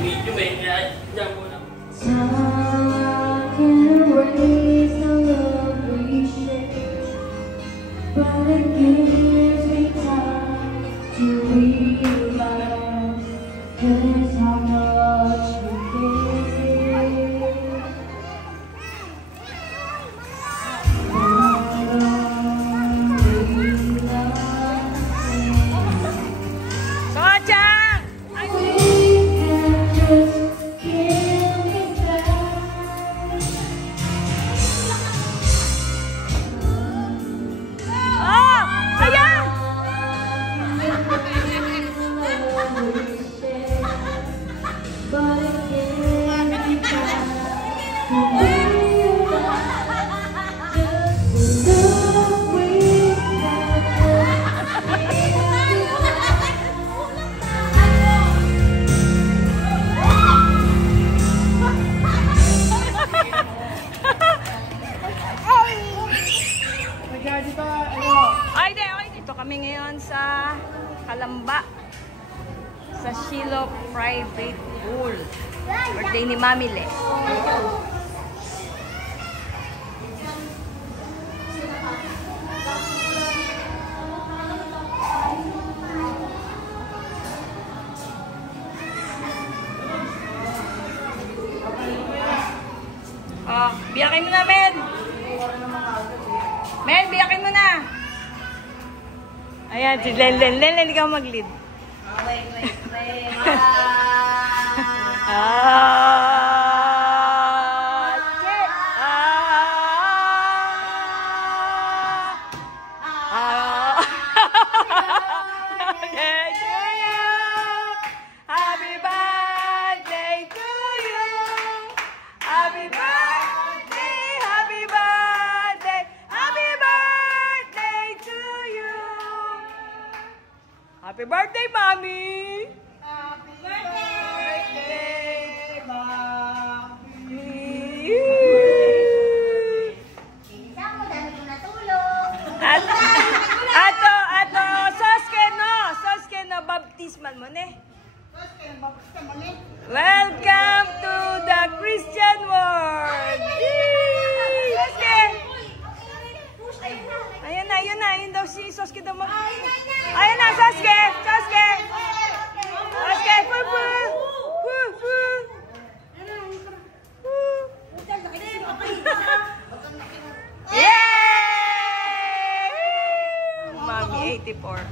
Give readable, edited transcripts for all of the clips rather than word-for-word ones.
medium eh. Kaya dyan muna. But it gives me time to realize just how much you give. Sojang! We can just give me back. Oh! Sayang! But it gives me time to realize just the love we Ay, di. Dito kami ngayon sa Kalamba. Sa Shilo Private Pool. Birthday ni Mami Le. Oh, biyakin mo na, Men! Men, biyakin mo na! Ayan, si Len, ikaw mag-lead. wait. Happy birthday to you. Happy birthday, happy birthday, happy birthday to you. Happy birthday, Mommy. Happy birthday, Mommy. Pinsan mo, dami ko natulog. Ato, Soske no, baptismal mo ne. Welcome to the Christian world. Soske. Ayun daw si Soske daw mag... Ayun na, Soske. Yay! Mami, 84.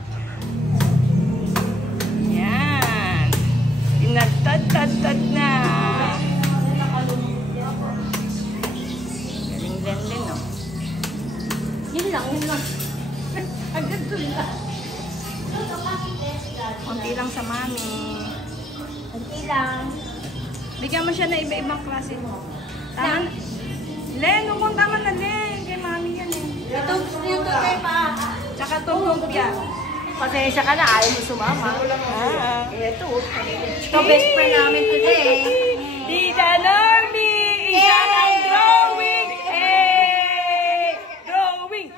Yan. Pinagtad-tad na. Galing, no? Yun lang. Agad doon lang. Konti lang sa Mami. Konti lang. Bigyan mo siya na iba-ibang klase. Tama na. Len, tama na, Len. Kay Mami yan eh. Ito, yung tutay pa. Tsaka itong lumpia. Pasensya ka na, ayaw mo sumama. Ito. Ito, best friend namin today. Tita Normie! Isa ng growing! Hey! Growing!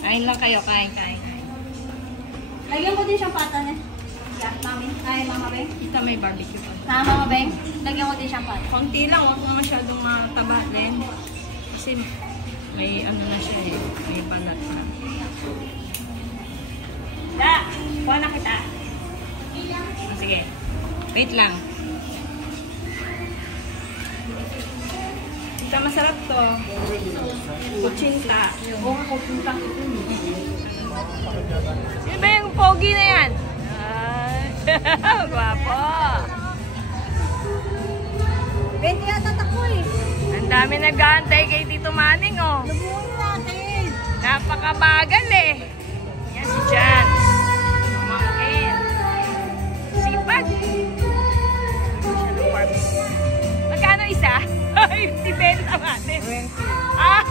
Kain lang kayo, kain. Lagyan ko din siyang pata niya. Yeah, Mami. Ay, Mama Beng. Kita may barbecue pa. Mama Beng. Lagyan ko din siyang pata. Konti lang, huwag mo masyadong mataba din. Kasi may ano na siya eh. May balat na. Da! Kuha na kita. Sige. Wait lang. Ito masarap to. Kuchinta. Oo, kuchinta. Sino ba yung pogi na yan? Guwapo. 20 yata tako eh. Ang dami nag-aantay kay Tito Manning, oh. Labuhin natin. Napakabagal eh. Yan si Jan. Pamangkin. Sipag. Magkano isa? Si Benta natin. 20. Ah!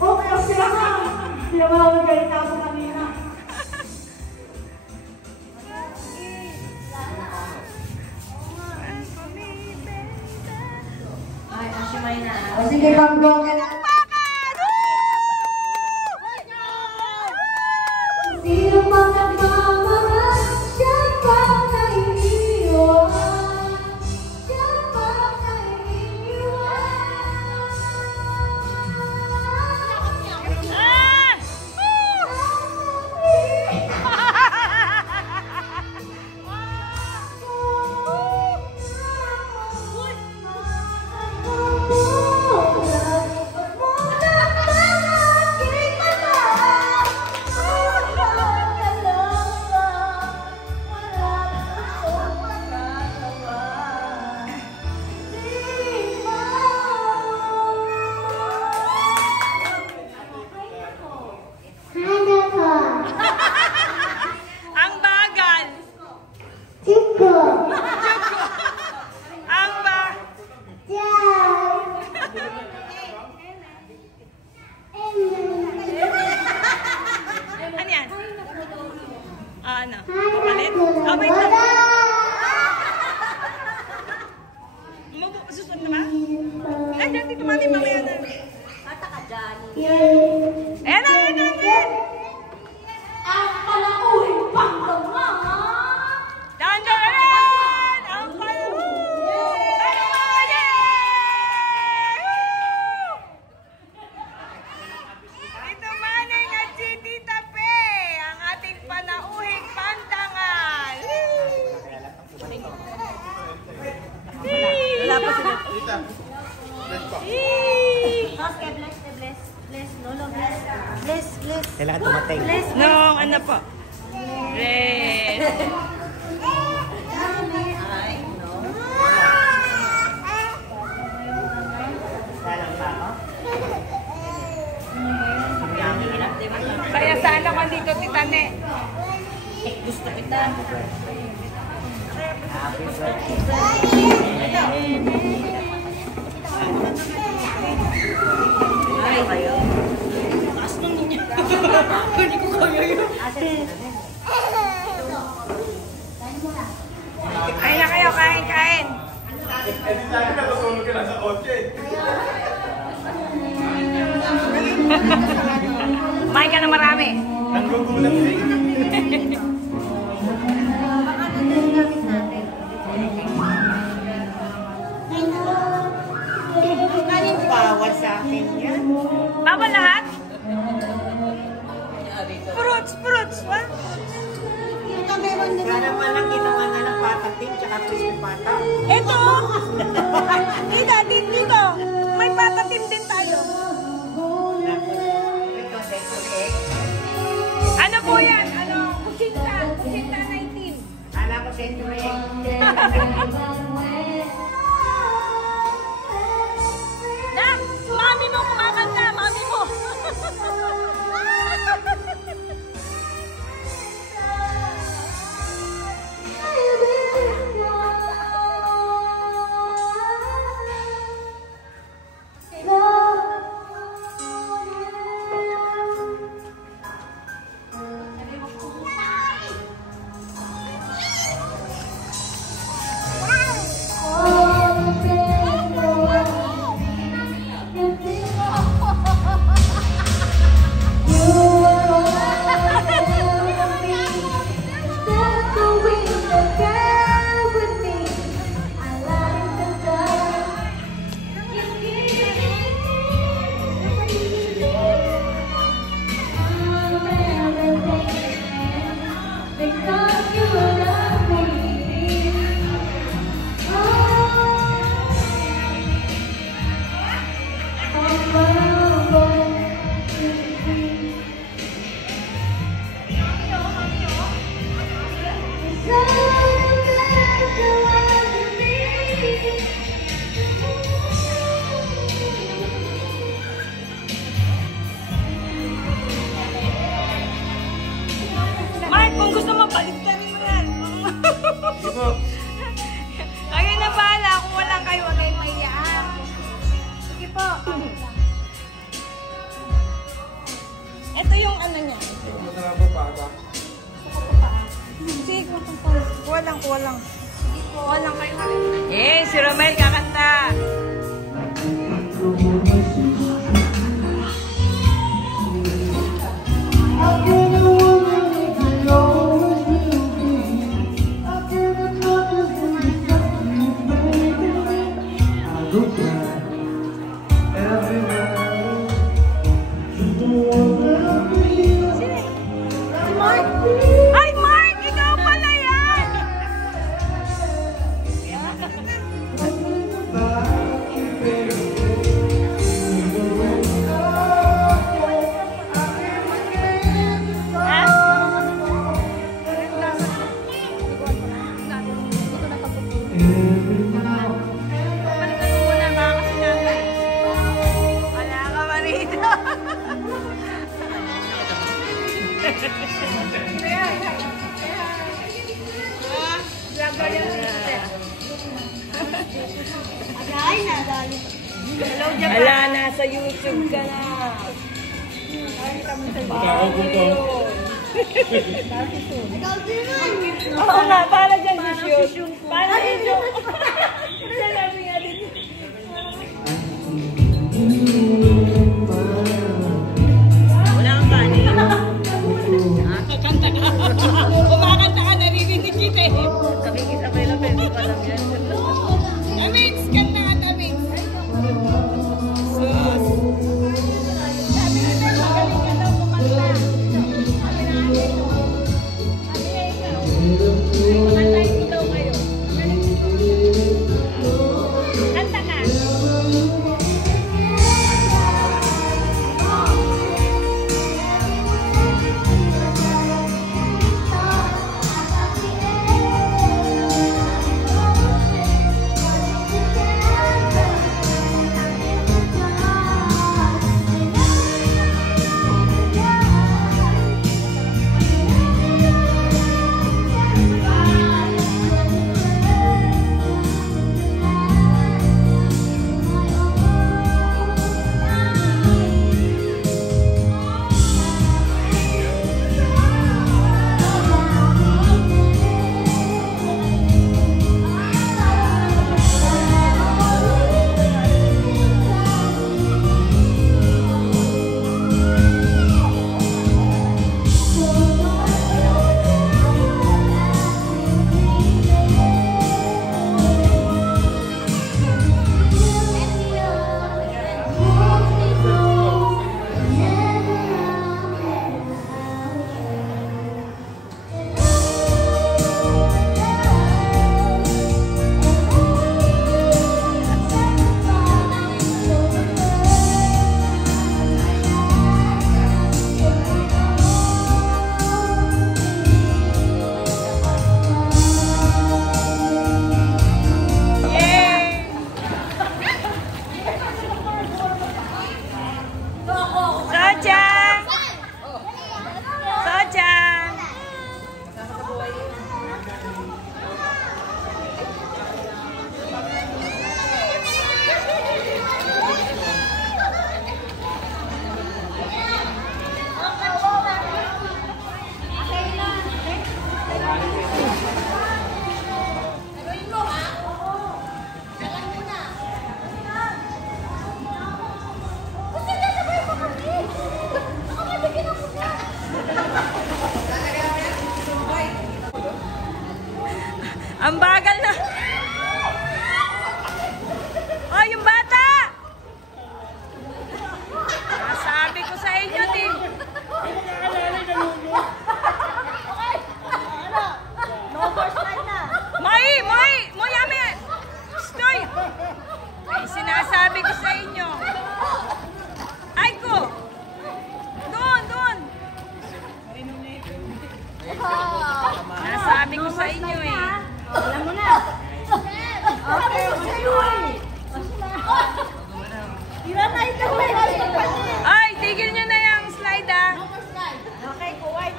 Okay, sila na. Sila na magalit ako sa kanina. Sige, pag-broken na. Sino pa nagmamahal? Siya pa na iniwan. Siya pa na iniwan. Ang bagal. Chico. Ang ba... Ano yan? Ano? Papalit? Oh, wait lang. Susunod na ba? Ay, dyan, dito mami, mamaya na. Kata ka dyan. Ayan na, ayan na, ayan. Ang palauhin pang tama. Dandanan! Ang palauhin! Ito manay at si Tita Pe, ang ating panauhing pantangal. Wala pa sila. Okay, bless. Bless, Lolo, bless. Bless. Kailangan tumating. No, ano po? Bless. Kaya sana ko dito, Tita Ne. Gusto kita. Ay, kayo. Taas nung ninyo. Hindi ko kayo yun. Kain na kayo, kain. Kumain ka na marami. Nanggugulat siya. Bawal sa akin yan. Bawal lahat? Fruits, what? Sana man lang ginawa na ng patating tsaka crispy pata. Ito! Dito! May patatim din tayo. Ito, second. Ano po yan? Ano? Kusinta 19. Ala ko century. Nak, mami mo kumakanta, mami mo. Mark, kung gusto mo, baliktad mo yan. Kayo na bahala. Kung walang kayo, wag kayong maiyaan. Sige po. Ito yung ano niya. Masarap po pata. Sige, kuha lang. Kuha lang kayo. Eh, si Romel kakanta. Ala, nasa YouTube ka na. Oo nga, para dyan si Shun. Para si Shun. Sabi nga din. Wala kang kanin. Kakanta ka. Kumakanta ka, naririnig kita eh. Sabi kita kayo lang, pero ko alam yan. Tamix, kanta ka, Tamix. Sus. Sabi nila, magaling ka daw kumanta. Sabi na ate ito. Sabi na ikaw. Kumantayin ko daw kayo. Kanta ka. Ang bagal na. Oh, yung bata! Nasabi ko sa inyo, Tim. Moy, ame! Stoy! Ay, sinasabi ko sa inyo. Ay ko! Doon! Nasabi ko sa inyo eh. Alam mo na. Okay, ay, tigil nyo na yung slide ah. Okay, kuway.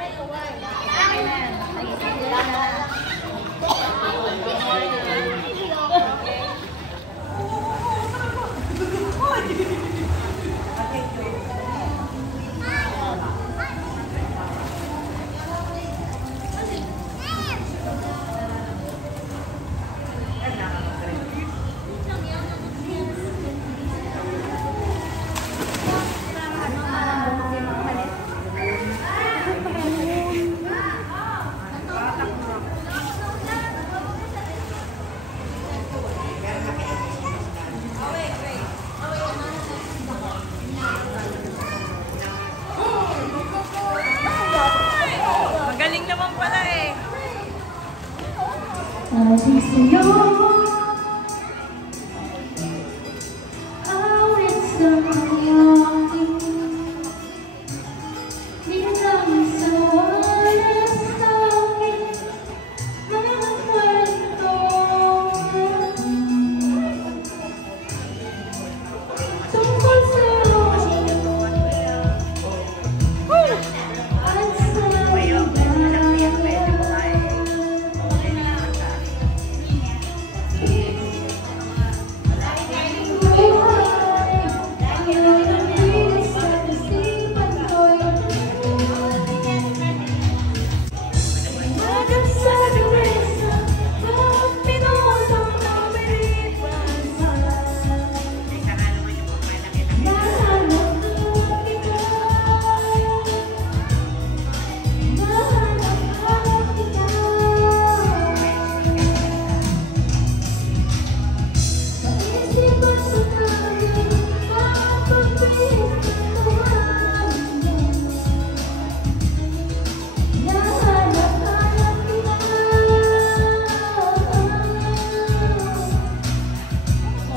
Magaling naman pala eh.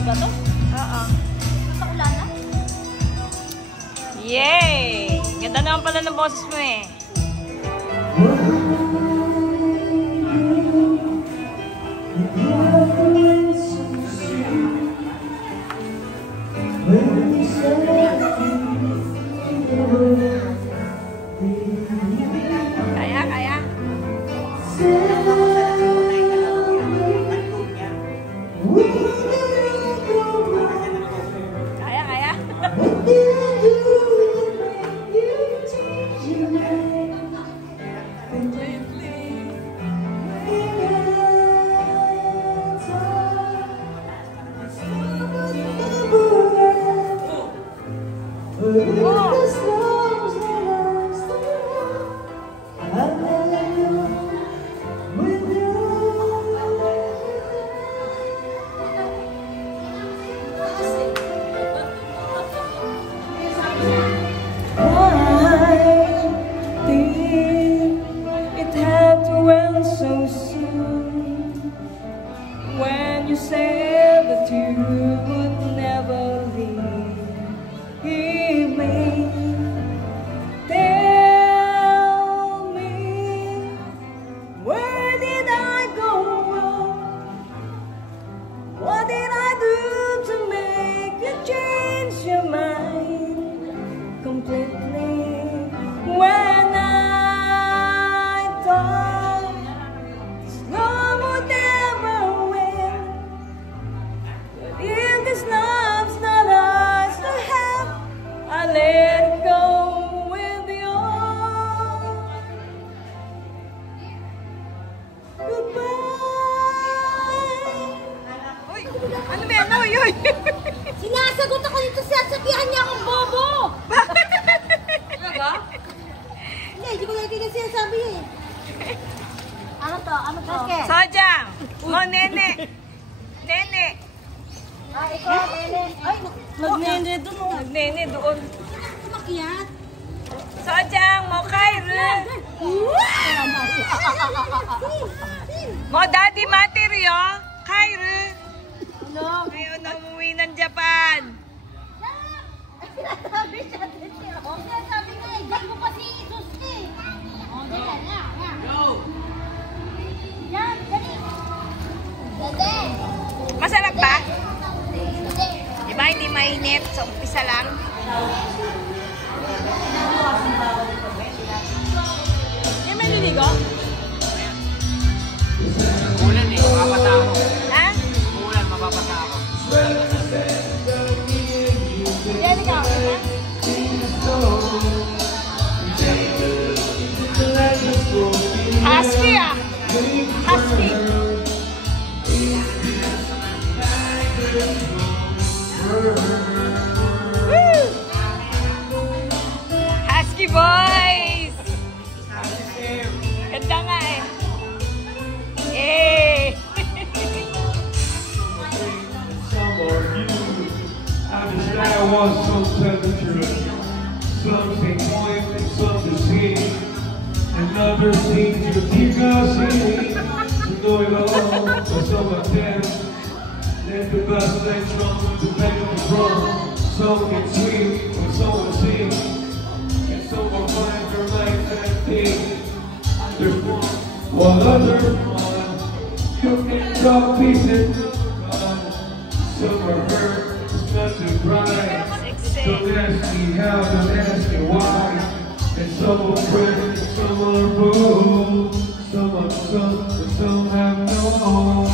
ba to? Oo. Sa ulan na. Yay! Ganda naman pala ng boses mo eh. Kaya, kaya. Kaya, kaya. So soon, when you said that you would never leave me, tell me, where did I go wrong? What did I do to make you change your mind completely? When I thought love would never win, but if this love's not ours to have, I let it go with you. Goodbye. Uy! Ano ba yan? Uy! Uy! Sinasagot ako dito, sasabihan niya akong bobo! Talaga? Hindi, hindi ko natin sinasabi eh. Ano to? Ano to? Sojang! Oh, nene! Nene! Ah, ikaw, nene. Ay, Magnene doon mo. Nene doon. makiat. Sojang! Mo Kairu! Mo Daddy Materio! Kairu! Ano? Ngayon na umuwi ng Japan! Sinasabi siya din siya. O, sinasabi nga eh. Diyan mo pa si Suski. O, ganyan. Yan. Yan, dali. Dali. Masarap ba? Dali. Diba hindi mainit? So, umpisa lang. Yung may liligo? Ulan eh, mapapata ako. Ha? Ulan, mapapata ako. Yan ikaw. Husky ah! Husky! Woo! Husky boys! Ganda nga eh. Eh! Some are you. I desire one some temperature. Some say point and some deceive. Another seems to keep us in. To know it all, but some are dead. Let the best stay strong, the better the wrong. Some get sweet, and some will sing. And some will find their life and thing. There's one other one. You can talk peace and some are hurt, it's not to cry. Some ask me how, some ask me why. And some are friends, some are rude. Some are some, and some have no home.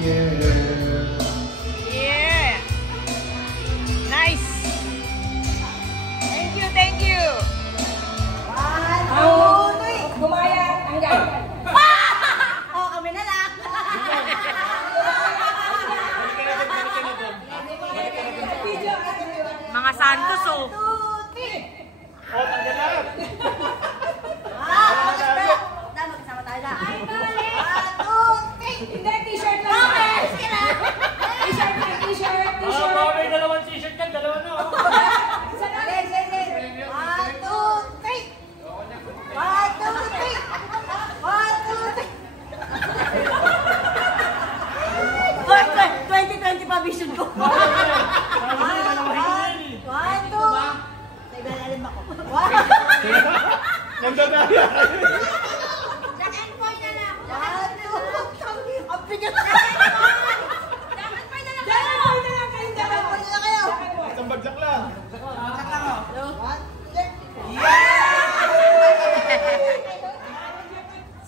Yeah. Yeah! Nice! Thank you, thank you! Gumaya. Hanggang. O, kami na lang. Mga Santos oh! Magkasama tayo na. Ay, balik! 1, 2, 3. Hindi, t-shirt lang. Okay, sige na. lisod ko. One, two. Nagdalalim ako. One. Nagdadaya. Second point na lang. One, two. Ang bigat na. Second point na lang kayo. Second point na lang kayo. Second point na lang kayo. Isang bagsak lang. One, two.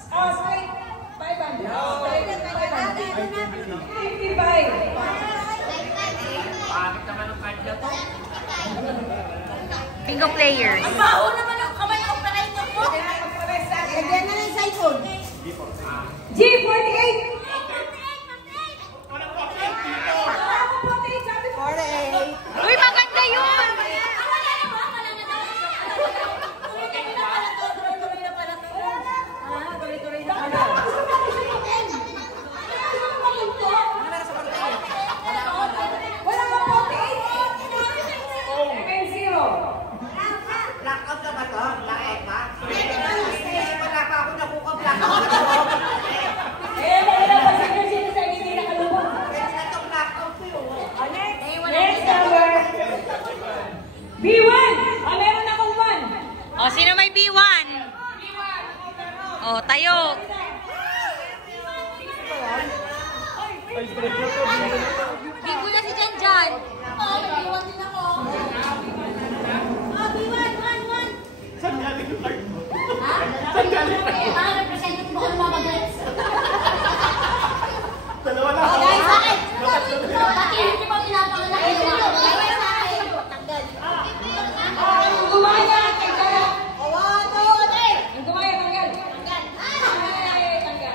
Oh, straight. 500. Straight. 55. Bakit naman ang card na to? Bingo players. Ang baho naman ang kamay ng operator ko. Lagyan na ng cellphone. G48. Uy, maganda yun! Blackout na ba to? Blackout ba? Wala pa ako nakuha blackout na to. Ito blackout ko yun. Next number. B1. Meron akong 1. O, sino may B1? O, tayo. Bingo na si Janjan. Oo, may biwan din ako. Ah, biwan, one. Saan galing yung card mo? Ha? Parang representative mo ko ng mga girls. Dalawa na Oh, ako. guys, bakit? Bakit hindi mo pinapanganak yung mga guys? Tanggal. Ang gumaya, tanggal. One, two, three. Ang gumaya, tanggal. Tanggal. Ay, tanggal.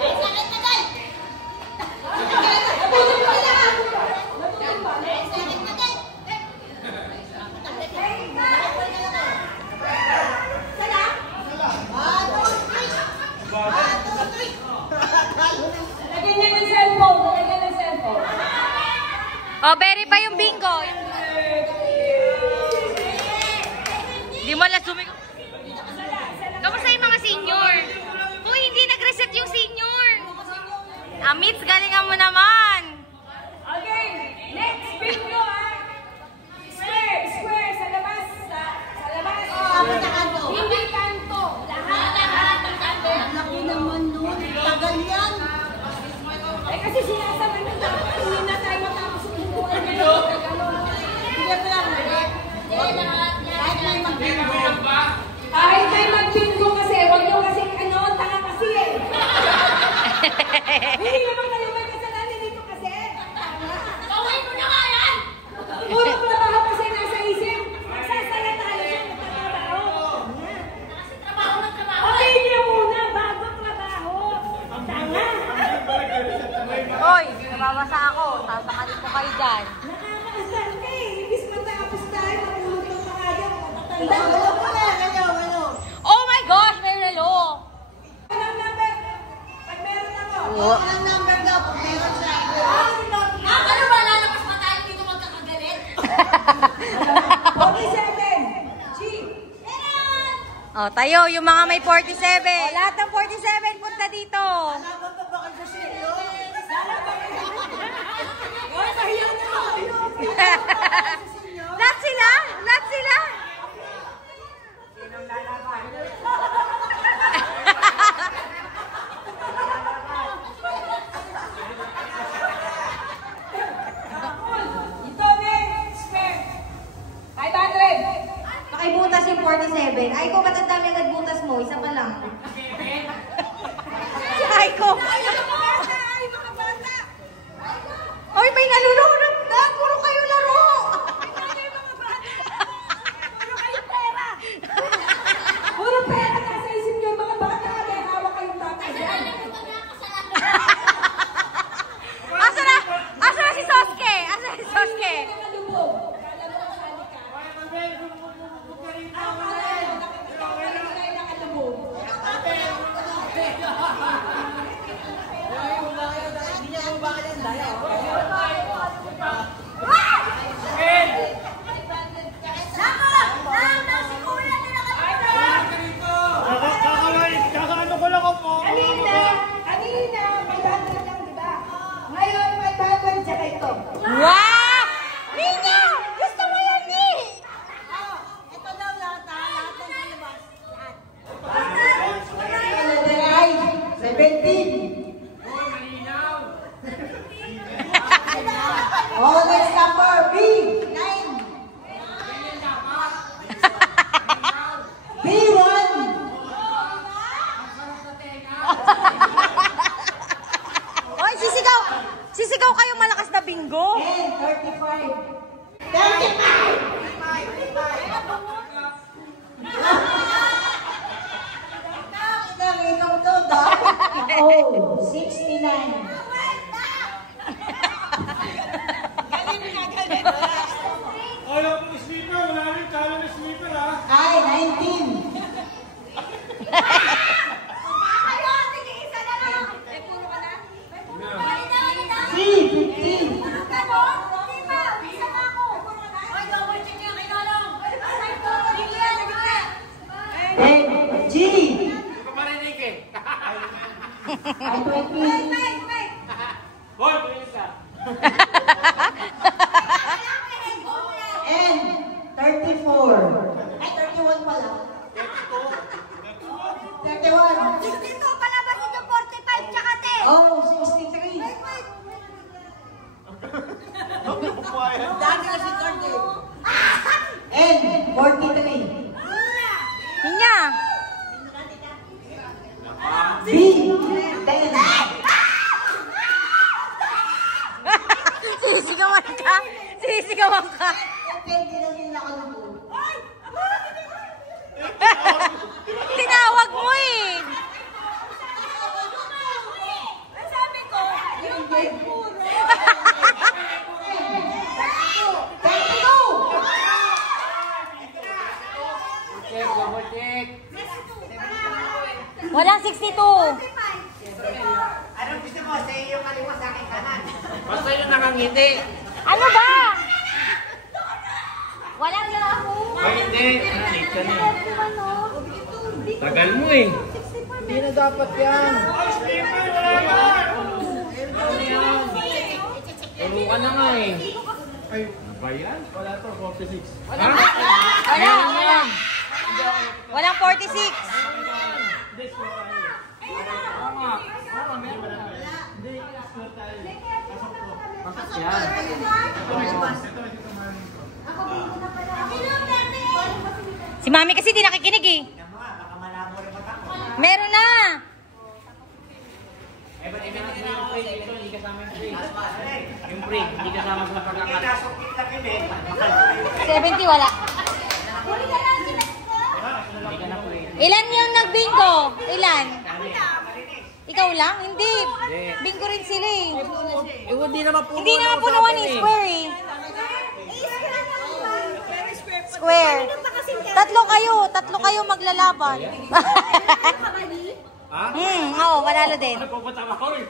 Guys, sakit na guys. Natutong pa lang. Natutong pa. Guys, sakit na guys. Sana? One, two, three. One, two, three. Lagyan niya ng cellphone. Lagyan ng cellphone. O, verify yung bingo. Di mo lang sumig... Kamusta yung mga senior? Uy, hindi nag-reset yung senior. Amits, galingan mo naman. Okay, next bingo Square sa labas. Sa labas. Apat na kanto. Hindi kanto. Lahat ng kanto. Laki naman nun. Tagal yan. Eh kasi sinasabi na dapat hindi na tayo matapos yung buwan ngayon. Sige pa lang. Kahit may mag-bingo. Kahit tayo mag-bingo kasi, wag nyo kasi tanga kasi eh. Hindi naman kayo may kasalanan dito kasi. Gawin mo na nga yan! Puro trabaho kasi nasa isip. Magsasaya tayo siya magtatrabaho. Trabaho na trabaho. Okay niya muna bago trabaho. Tanga. Hoy, nababasa ako. Sasakalin ko kayo dyan. Nakakaasar ka eh. Ibis matapos tayo, matulog ng maaga. Matatanda. Wala ko na. Wala. Oh my gosh, may relo. Walang number. Pag meron ako. Walang number daw pag meron siya. Ano ba? Lalapas pa tayo dito magkakagalit? 47. G. Meron! O, tayo, yung mga may 47. Lahat ng 47 punta dito. Lahat sila? Lahat sila? Ito next. Square. 500. Pakibutas yung 47. Ay ko, ba't ang dami agad butas mo? Isa pa lang. Ay ko. Sisigaw kayo malakas na bingo. And 35. 35! Oh, 69. Ayaw mo sleeper, wala rin talo na sleeper ha. Ay, 19. C, 15. And G. Hindi ko marinig eh. Ay, 20. Boy, tuloy ka. And 34. Ay, 31 pala. 31. 62 pala ba dito 45 tsaka 10? Oh, 63. Dami na si Cardi. And 43. Hinya. B, 10. Sisigawan ka. Sisigawan ka. Hindi na sila nakalubog. Tinawag mo eh. Sabi ko, yung may puro. 32. Check, double check. Walang 62. Anong gusto mo? Sa iyo kaliwa, sa akin kanan. Basta yung nakangiti. Ano ba? Walang lahu. Ay, hindi. Late ka na eh. Tagal mo eh. Hindi na dapat yan. Ano yan? Turo ka na nga eh. Ay, ba yan? Wala to, 46. Ha? Wala. Walang 46. Yan. Si Mami kasi di nakikinig eh. Meron na. Eh, ba't ibigay na yung free dito? Hindi kasama yung free. Yung free, hindi kasama sa pagkakat. 70 wala. Hindi ka na free. Ilan yung nagbingo? Ilan? Ikaw lang? Hindi. Bingo rin sila eh. Hindi naman po. Hindi naman punuan eh. Square eh. Square. Tatlo kayo maglalaban. Ha? Oo, manalo din. Pupunta ako eh.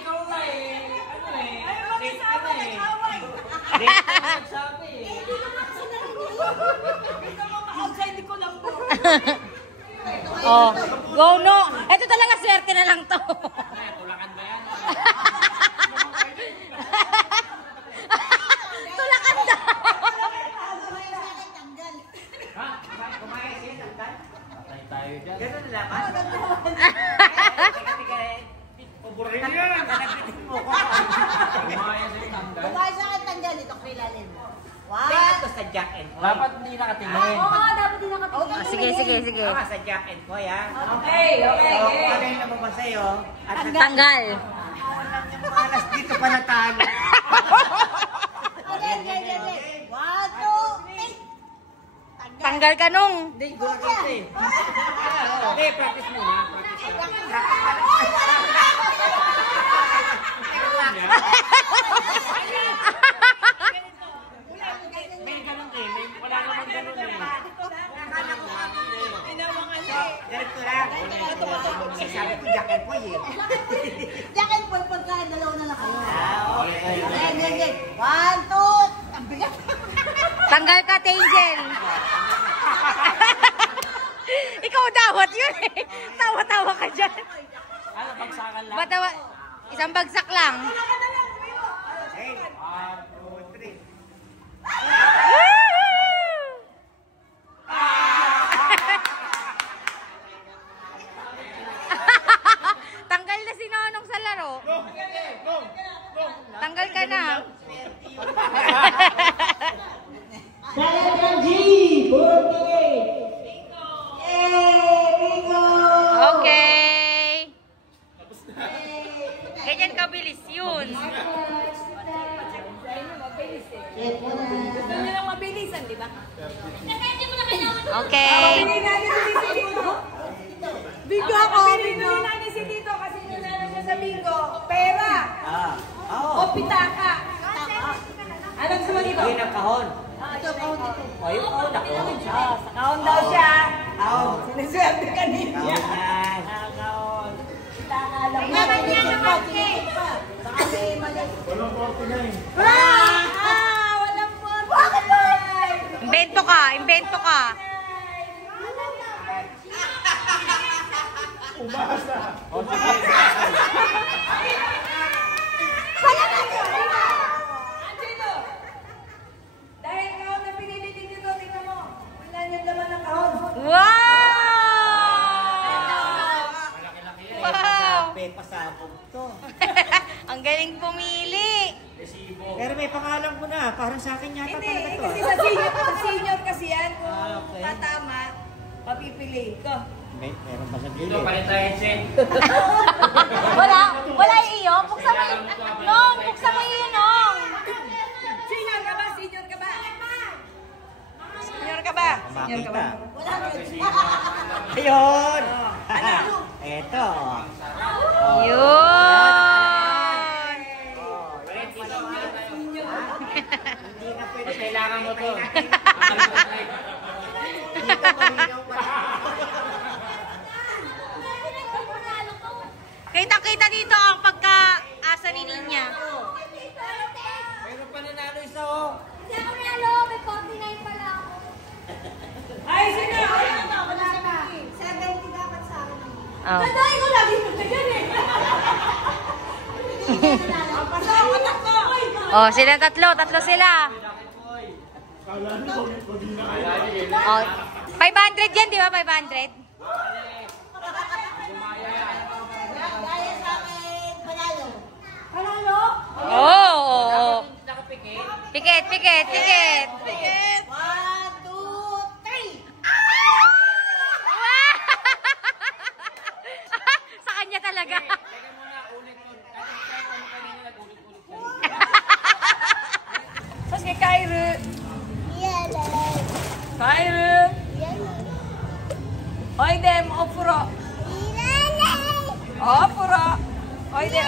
Ikaw nga eh. Ano eh? Late ka na eh. Late ka na nagsabi eh. Oh, go no. Ito talaga swerte na lang to. Tulakan ba yan? Tulakan daw. Ha? Kumain siya, tanggal? Patay tayo dyan. Ganun na laban. Paborin yan! Kumain siya, tanggal? Kumain sa akin tanggal ito, krilalin mo. Kaya ito sa Jack and Coy. Dapat hindi nakatingin. Oo, dapat din nakatingin. Sige. Tama sa Jack and Coy, ha? Okay. So, ano yung nababa sa'yo? At Tanggal. yung mga alas dito pa natalo. Again. 1, 2, 3. Tanggal ka nung. Hindi, gula kasi eh. Hindi, practice muna. Practice. May ganun eh. Wala naman ganun eh. Ganito lang. Sabi ko Jack and Coy, eh. Jack and Paul, pagka dalawa na lang kayo. Okay. Again. 1, 2, ang bigat. Tanggal ka, Angel. Ikaw dawat yun eh. Tawa-tawa ka dyan. Ano, bagsakan lang? Batawa, isang bagsak lang. Hey, 1, 2, 3. Tanggal na si Nonong sa laro. Tanggal ka na. Sa letrang G, 48. Yay, bingo! Okay. Okay. Bingo ako. Bingo namin si Tito kasi nanalo siya sa bingo. Pera. O pitaka. Ano gusto mo dito? Hindi ng kahon. Ito, kahon dito. O, yung kahon ako. Sa kahon daw siya. Kahon. Siniswerte ka niya. Kahon. Pitaka lang. Naman niya naman cake. Baka may mali. Walang 49. Walang 49. Invento ka, invento ka. Umasa. O, sige. Angelo! Dahil kahon na pinilitin nyo to, tingnan mo. Wala nyo naman ng kahon. Wow! Wow! Pasabog to. Ang galing pumili. Pero may pangalan ko na. Parang sa akin yata Hindi, talaga to. kasi sa senior kasi yan. Kung Okay. tatama, papipili ko. Meron pa sa Dito, gilid. palit tayo check. Wala iyo. Buksan mo yung, Nong, buksan mo yun, Nong. Senior ka ba? Senior ka ba? Senior ka ba? Senior ka ba? Ayun! Eto. Yun. Mas kailangan mo to. Dito malinaw pa. Kita-kita dito ang pagka-asa ni Ninya. Meron pa nanalo isa oh. Hindi ako nalo, may 49 pala ako. Ay, sino? Wala na. 70 dapat sa akin. Oh. Tatay ko lagi mo ka dyan eh. Pasok, anak ko. Oh, sila tatlo sila. Oh, 500 yan, di ba? 500? Gaya sa akin, panalo. Panalo? Oh. Pikit. 1, 2, 3. Sa kanya talaga. Tapos kay Kairu. Yellow. Kairu. Oy, dem, opuro. Yellow. Opuro. Oy, de.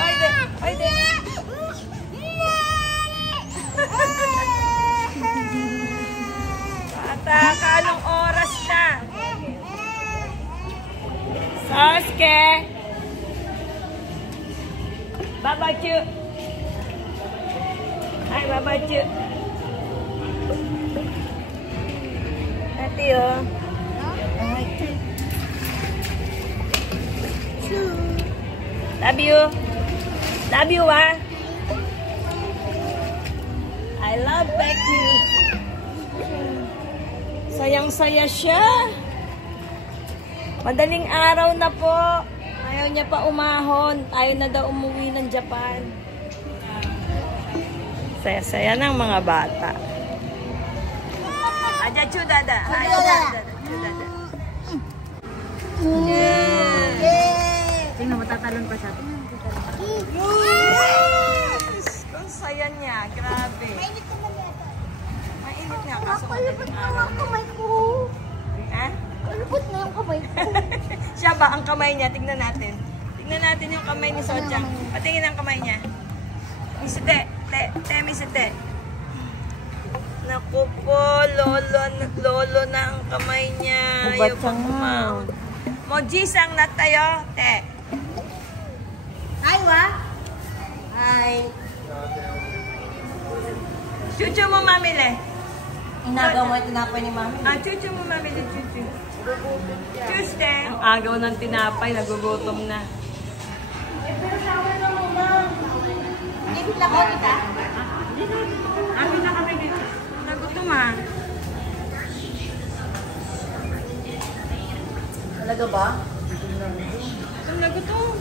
Ataka, anong oras na? Sasuke. Babachu. Ay, babachu. Ate, oh. Love you. Love you, ah. I love Becky. Sayang-saya siya. Madaling araw na po. Ayaw niya pa umahon. Ayaw na daw umuwi ng Japan. Saya-saya ng mga bata. Aja chudada. Chudada. Tingnan mo, tatalon pa siya. Yes! Ang saya niya. Grabe. Mainit naman yata. Mainit nga. Kaso Kulubot na ang kamay ko. Ha? Kulubot na yung kamay ko. Siya ba ang kamay niya? Tignan natin. Tignan natin yung kamay ni Sochang. Patingin ang kamay niya. Misite. Misite. Naku po, lolo na ang kamay niya. Ayaw pa kumahon. Mojisang na tayo, te. Hi, wa? Hi. Chuchu mo, mamile. Inagaw mo yung tinapay ni Mami. Chuchu mo, mamile, chuchu. Tuesday. Ang agaw ng tinapay, nagugutom na. Pero shower na muna. Hindi lang ako kita. Amin na kami dito. Nagutom ha. Talaga ba? Gutom na gutom.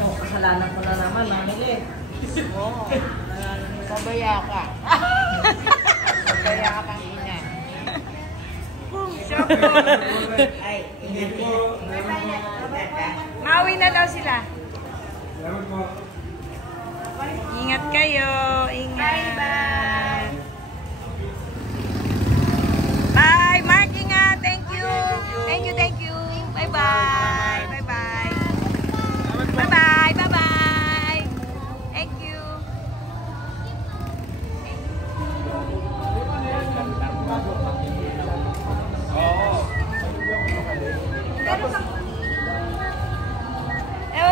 Oh, kasalanan ko na naman, mamili. Oo. Pabaya ka. Pabaya ka pang ina. Siya po. Ay, ingat po. Maui na daw sila. Salamat po. Ingat kayo. Ingat. Bye-bye.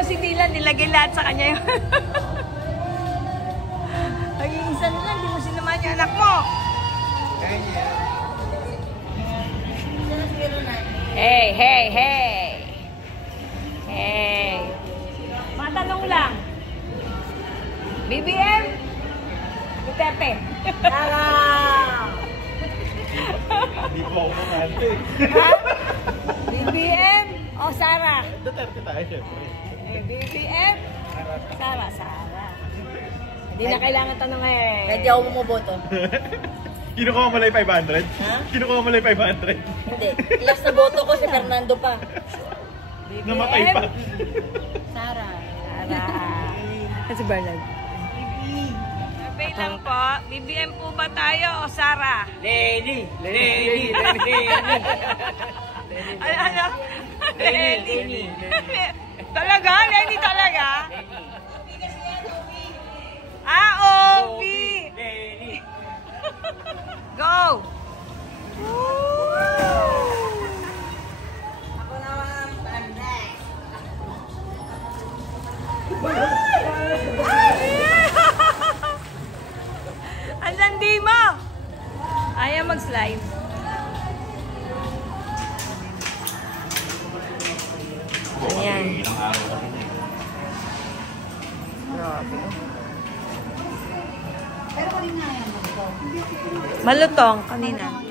si Dylan, nilagay lahat sa kanya yun. Maging isa na lang, di mo sinamahan yung anak mo. Hey, hey, hey. Hey. Matanong lang. BBM? Duterte? Tara! Hindi po ako kumante. Ha? BBM o Sara? Duterte tayo, syempre. BBM? Sara. Hindi na kailangan tanong eh. Pwede ako bumoboto. Kinukuha mo lang 500? Ha? Kinukuha mo lang 500? Hindi. Last na boto ko si Fernando pa. BBM? Namatay pa. Sara. Si Bernard. Pay lang po. BBM po ba tayo o Sara? Lenny! Ano? Lenny. Talaga? Lenny talaga? Obi! Lenny! Go! Ako naman, I'm next. Ang landi mo! Ayaw mag-slide. Ayan. Pero kanina yan. Malutong kanina.